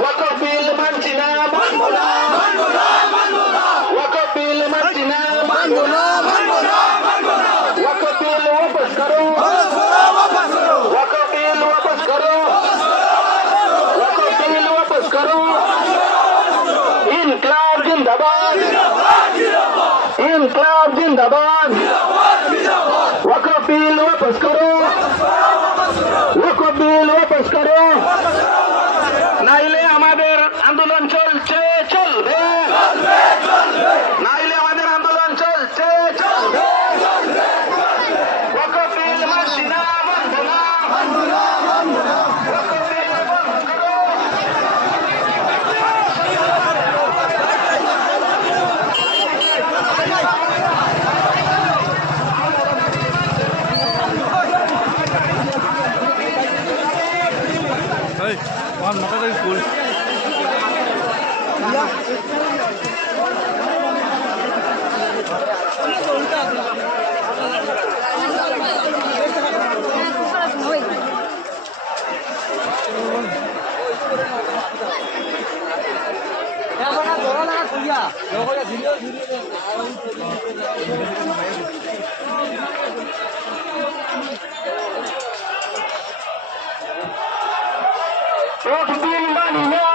ওয়াকফ বিল মানছি না, ওয়াকফ বিল মানছি না, ওয়াকফ বিল ওয়াপস করো, ওয়াকফ বিল ওয়াপস করো, ওয়াকফ বিল ওয়াপস করো। ইনকলাব জিন্দাবাদ, ইনকলাব জিন্দাবাদ। ওয়াকফ বিল ওয়াপস করো, ওয়াকফ বিল ওয়াপস করো, নাইলে আমাদের আন্দোলন চলছে চলবে, নাইলে আমাদের আন্দোলন চলছে চলবে। ওয়াকফ বিল মানছি না, মানবো না, ওয়াকফ বিল বন্ধ করো। ওয়াকফ বিল মানি না,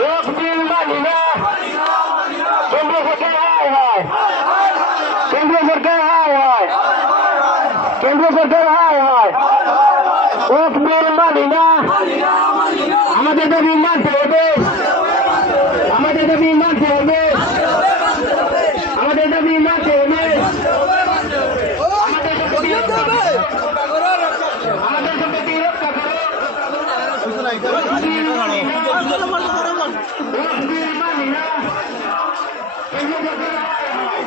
ওয়াকফ বিল মানি না। কেন্দ্র সরকার হায় হায়, কেন্দ্র সরকার হায় হায়, কেন্দ্র সরকার হায় হায়। ওয়াকফ বিল মানি না, আমাদের দাবি মানতে হবে, আমাদের দাবি মানতে হবে, আমাদের দাবি মানতে হবে। আমাদের সম্পত্তি রক্ষা করো, আমাদের সম্পত্তি রক্ষা করো। ওয়াকফ বিল মানি না, ওয়াকফ বিল মানি না, কেন্দ্র সরকার হায় হায়।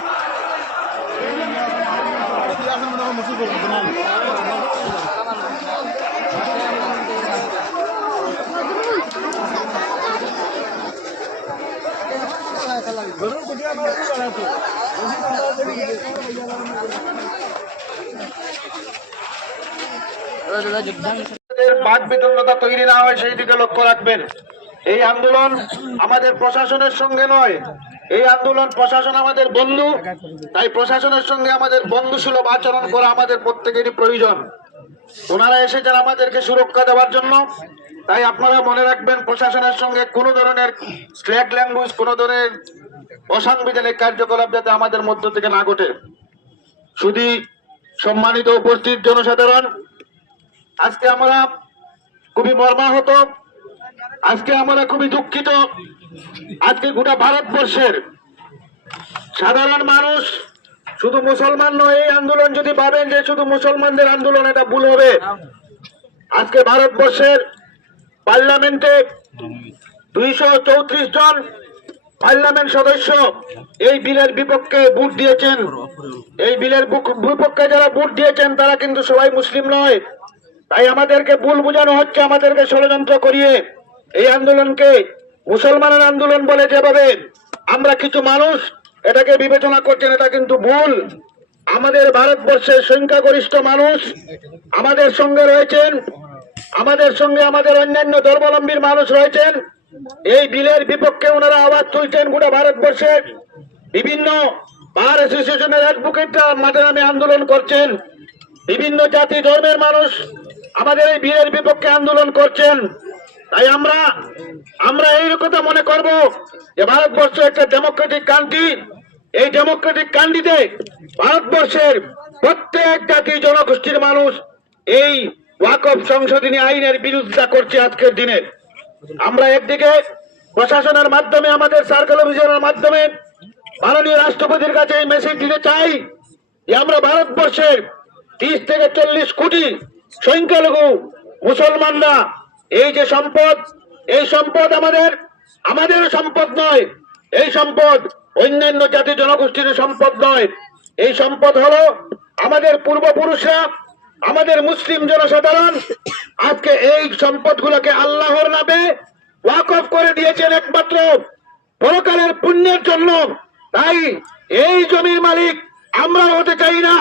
বাদ বিতণ্ডতা তৈরি না হয় সেই দিকে লক্ষ্য রাখবেন। এই আন্দোলন আমাদের প্রশাসনের সঙ্গে নয়, এই আন্দোলন প্রশাসন আমাদের বন্ধু, তাই প্রশাসনের সঙ্গে আমাদের বন্ধুসুলভ আচরণ করা আমাদের প্রত্যেকেরই প্রয়োজন। ওনারা এসেছেন আমাদেরকে সুরক্ষা দেওয়ার জন্য, তাই আপনারা মনে রাখবেন প্রশাসনের সঙ্গে কোনো ধরনের স্ল্যাগ ল্যাঙ্গুয়েজ, কোনো ধরনের অসাংবিধানিক কার্যকলাপ যাতে আমাদের মধ্য থেকে না ঘটে। শুধু সম্মানিত উপস্থিত জনসাধারণ, আজকে আমরা খুবই মর্মাহত, আজকে আমরা খুবই দুঃখিত। আজকে গোটা ভারতবর্ষের সাধারণ মানুষ, শুধু মুসলমান নয়, এই আন্দোলন যদি ভাবেন যে শুধু মুসলমানদের আন্দোলন, এটা ভুল হবে। আজকে ভারতবর্ষের পার্লামেন্টে 234 জন পার্লামেন্ট সদস্য এই বিলের বিপক্ষে ভোট দিয়েছেন। এই বিলের বিপক্ষে যারা ভোট দিয়েছেন তারা কিন্তু সবাই মুসলিম নয়, তাই আমাদেরকে ভুল বোঝানো হচ্ছে, আমাদেরকে ষড়যন্ত্র করিয়ে এই আন্দোলনকে মুসলমানের আন্দোলন বলে যেভাবে আমরা কিছু মানুষ এটাকে বিবেচনা করছেন, এটা কিন্তু ভুল। আমাদের ভারতবর্ষের সংখ্যাগরিষ্ঠ মানুষ আমাদের সঙ্গে রয়েছেন, আমাদের সঙ্গে আমাদের অন্যান্য ধর্মাবলম্বীর মানুষ রয়েছেন। এই বিলের বিপক্ষে ওনারা আওয়াজ তুলছেন। গোটা ভারতবর্ষে বিভিন্ন বার অ্যাসোসিয়েশনের অ্যাডভোকেটরা মাঠে নামে আন্দোলন করছেন, বিভিন্ন জাতি ধর্মের মানুষ আমাদের এই বিলের বিপক্ষে আন্দোলন করছেন। তাই আমরা এই কথা মনে করব যে ভারতবর্ষ একটা ডেমোক্রেটিক কান্ট্রি। এই ডেমোক্রেটিক কান্ট্রিতে ভারতবর্ষের প্রত্যেক জাতি জনগোষ্ঠীর মানুষ এই ওয়াকফ সংশোধনী আইনের বিরোধিতা করছে। আজকের দিনে আমরা একদিকে প্রশাসনের মাধ্যমে, আমাদের সার্কেল অফিসারের মাধ্যমে মাননীয় রাষ্ট্রপতির কাছে এই মেসেজ দিতে চাই যে আমরা ভারতবর্ষের 30 থেকে 40 কোটি সংখ্যালঘু মুসলমানরা এই যে সম্পদ, এই সম্পদ আমাদের সম্পদ নয়, এই সম্পদ অন্যান্য জাতি জনগোষ্ঠীর সম্পদ নয়। এই সম্পদ হলো আমাদের পূর্বপুরুষরা, আমাদের মুসলিম জনসাধারণ আজকে এই সম্পদগুলোকে আল্লাহর নামে ওয়াকফ করে দিয়েছেন একমাত্র পরকালের পুণ্যের জন্য। তাই এই জমির মালিক আমরা হতে চাই না,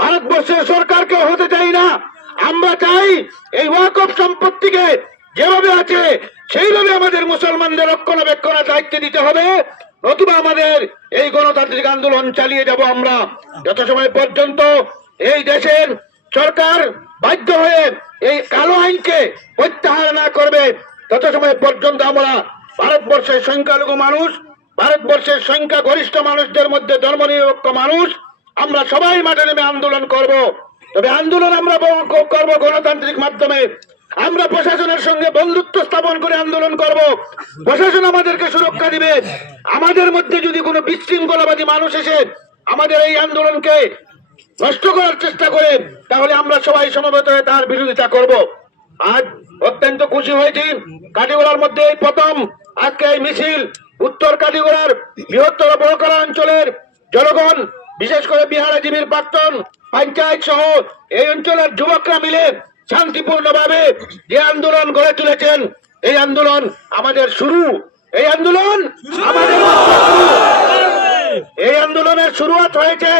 ভারতবর্ষের সরকারকে হতে চাই না। আমরা চাই এই ওয়াকফ সম্পত্তিকে যেভাবে আছে সেইভাবে আমাদের মুসলমানদের রক্ষণাবেক্ষণের দায়িত্ব দিতে হবে, নতুবা আমাদের এই গণতান্ত্রিক আন্দোলন চালিয়ে যাব আমরা যত সময় পর্যন্ত এই দেশের সরকার বাধ্য হয়ে এই কালো আইনকে প্রত্যাহার না করবে, তত সময় পর্যন্ত আমরা ভারতবর্ষের সংখ্যালঘু মানুষ, ভারতবর্ষের সংখ্যা গরিষ্ঠ মানুষদের মধ্যে ধর্মনিরপেক্ষ মানুষ, আমরা সবাই মাঠে নেমে আন্দোলন করব। তবে আন্দোলন আমরা করব গণতান্ত্রিক মাধ্যমে। আমরা প্রশাসনের সঙ্গে বন্ধুত্ব স্থাপন করে আন্দোলন করব। প্রশাসন আমাদেরকে সুরক্ষা দিবে। আমাদের মধ্যে যদি কোনো বিশৃঙ্খলাবাদী মানুষ এসে আমাদের এই আন্দোলনকে নষ্ট করার চেষ্টা করে, তাহলে আমরা সবাই সমবেত হয়ে তার বিরোধিতা করব। আজ অত্যন্ত খুশি হয়েছি, কাটিগড়ার মধ্যে এই প্রথম আজকে এই মিছিল উত্তর কাটিগড়ার বৃহত্তর বড়করা অঞ্চলের জনগণ, বিশেষ করে বিহারাজীবীর প্রাক্তন পঞ্চায়েত সহ এই অঞ্চলের যুবকরা মিলে শান্তিপূর্ণভাবে যে আন্দোলন গড়ে তুলেছেন, এই আন্দোলন আমাদের শুরু। এই আন্দোলন আমাদের এই আন্দোলনের শুরুয়াত হয়েছে।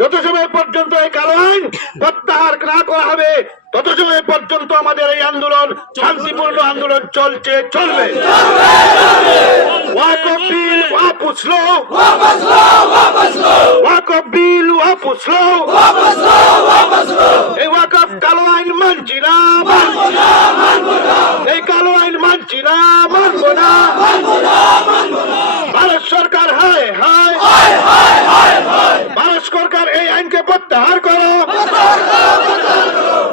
যত সময় পর্যন্ত এই কালো আইন প্রত্যাহার না করা হবে, তত সময় পর্যন্ত আমাদের এই আন্দোলন শান্তিপূর্ণ আন্দোলন চলবে। ওয়াকফ বিল ওয়াপস লো, ওয়াকফ বিল ওয়াপস লো, এই ওয়াকফ কালো আইন মানছি না, এই কালো আইন মানছি না, মানবো না। ভারত সরকার হায় হায়, ভারত সরকার এই আইনকে প্রত্যাহার করো,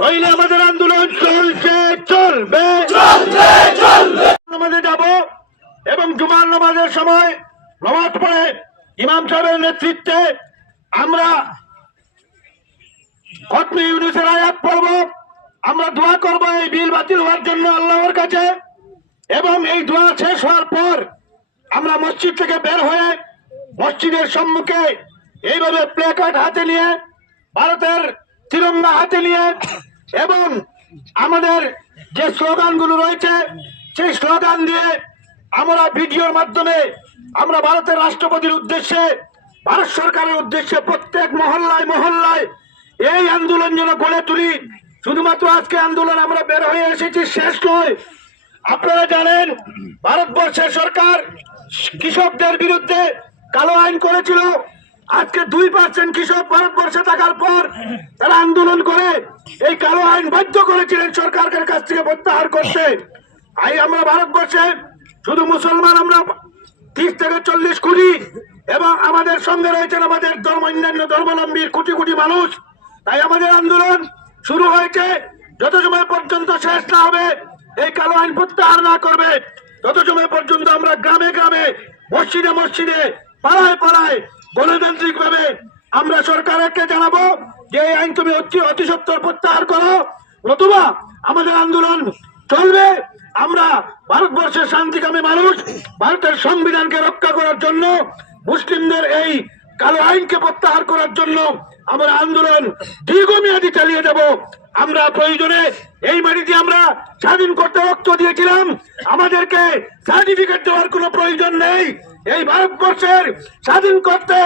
নইলে আমাদের আন্দোলন চলছে, চলবে। নামাজে যাব এবং জুমার নামাজের সময় নামাজ পড়ে ইমাম সাহেবের নেতৃত্বে আমরা খতমে ইউনূসের আয়াত পড়ব। আমরা দোয়া করব এই বিল বাতিল হওয়ার জন্য আল্লাহর কাছে, এবং এই দোয়া শেষ হওয়ার পর আমরা মসজিদ থেকে বের হয়ে মসজিদের সম্মুখে এইভাবে প্লেকার্ড হাতে নিয়ে, ভারতের তিরঙ্গা হাতে নিয়ে, এবং আমাদের যে স্লোগানগুলো রয়েছে সেই স্লোগান দিয়ে আমরা ভিডিওর মাধ্যমে আমরা ভারতের রাষ্ট্রপতির উদ্দেশ্যে, ভারত সরকারের উদ্দেশ্যে প্রত্যেক মহল্লায় মহল্লায় এই আন্দোলন যেন গড়ে তুলি। শুধুমাত্র আজকে আন্দোলন আমরা বের হয়ে এসেছি, শেষ নয়। আপনারা জানেন ভারতবর্ষের সরকার কৃষকদের বিরুদ্ধে কালো আইন করেছিল। আজকে 2% কৃষক ভারতবর্ষে থাকার পর তারা আন্দোলন করে এই কালো আইন বাধ্য করেছিলেন সরকারের কাছ থেকে প্রত্যাহার করতে। আমরা ভারতবর্ষে শুধু মুসলমান আমরা 30 থেকে 40 কোটি, এবং আমাদের সঙ্গে রয়েছেন আমাদের অন্যান্য ধর্মাবলম্বীর কোটি কোটি মানুষ। তাই আমাদের আন্দোলন শুরু হয়েছে, যত সময় পর্যন্ত শেষ না হবে, এই কালো আইন প্রত্যাহার না করবে, তত সময় পর্যন্ত আমরা গ্রামে গ্রামে, মসজিদে মসজিদে, পাড়ায় পাড়ায় গণতান্ত্রিক ভাবে আমরা সরকারকে জানাবো যে এই আইন তুমি অতি সত্বর প্রত্যাহার করো, নতুবা আমাদের আন্দোলন চলবে। আমরা ভারতবর্ষের শান্তিকামী মানুষ, ভারতের সংবিধানকে রক্ষা করার জন্য, মুসলিমদের এই কালো আইনকে প্রত্যাহার করার জন্য আমরা আন্দোলন দীর্ঘমেয়াদী চালিয়ে যাব। আমরা প্রয়োজনে এই মাটিতে আমরা স্বাধীন করতে রক্ত দিয়েছিলাম, আমাদেরকে সার্টিফিকেট দেওয়ার কোনো প্রয়োজন নেই। এই ভারতবর্ষের স্বাধীন করতে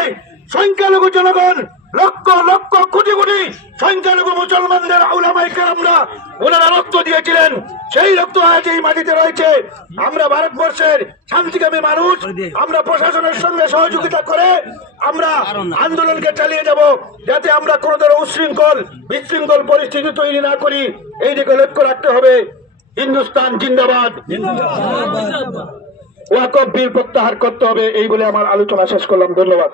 সংখ্যালঘু জনগণ, লক্ষ লক্ষ কোটি কোটি সংখ্যালঘু মুসলমানদের উলামায়ে কেরামরা ওনারা রক্ত দিয়েছিলেন, সেই রক্ত আজ এই মাটিতে রয়েছে। আমরা ভারতবর্ষের শান্তিকামী মানুষ, আমরা প্রশাসনের সঙ্গে সহযোগিতা করে আমরা আন্দোলনকে চালিয়ে যাব, যাতে আমরা কোনো ধরনের উশৃঙ্খল বিশৃঙ্খল পরিস্থিতি তৈরি না করি। এই দিকে লক্ষ্য রাখতে হবে। হিন্দুস্তান জিন্দাবাদ। ওয়াকফ বিল প্রত্যাহার করতে হবে, এই বলে আমার আলোচনা শেষ করলাম। ধন্যবাদ।